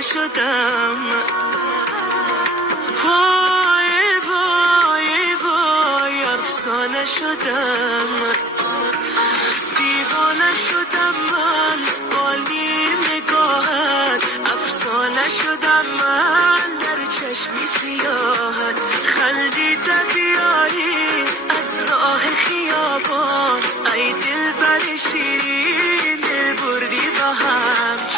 شدم. وای وای وای افسانه شدم. دیوانه شدم من با نگاهت. افسانه شدم من در چشمی سیاحت. خندیده بیایی از راه خیابان. ای دل بر شیرین دل بردی با هم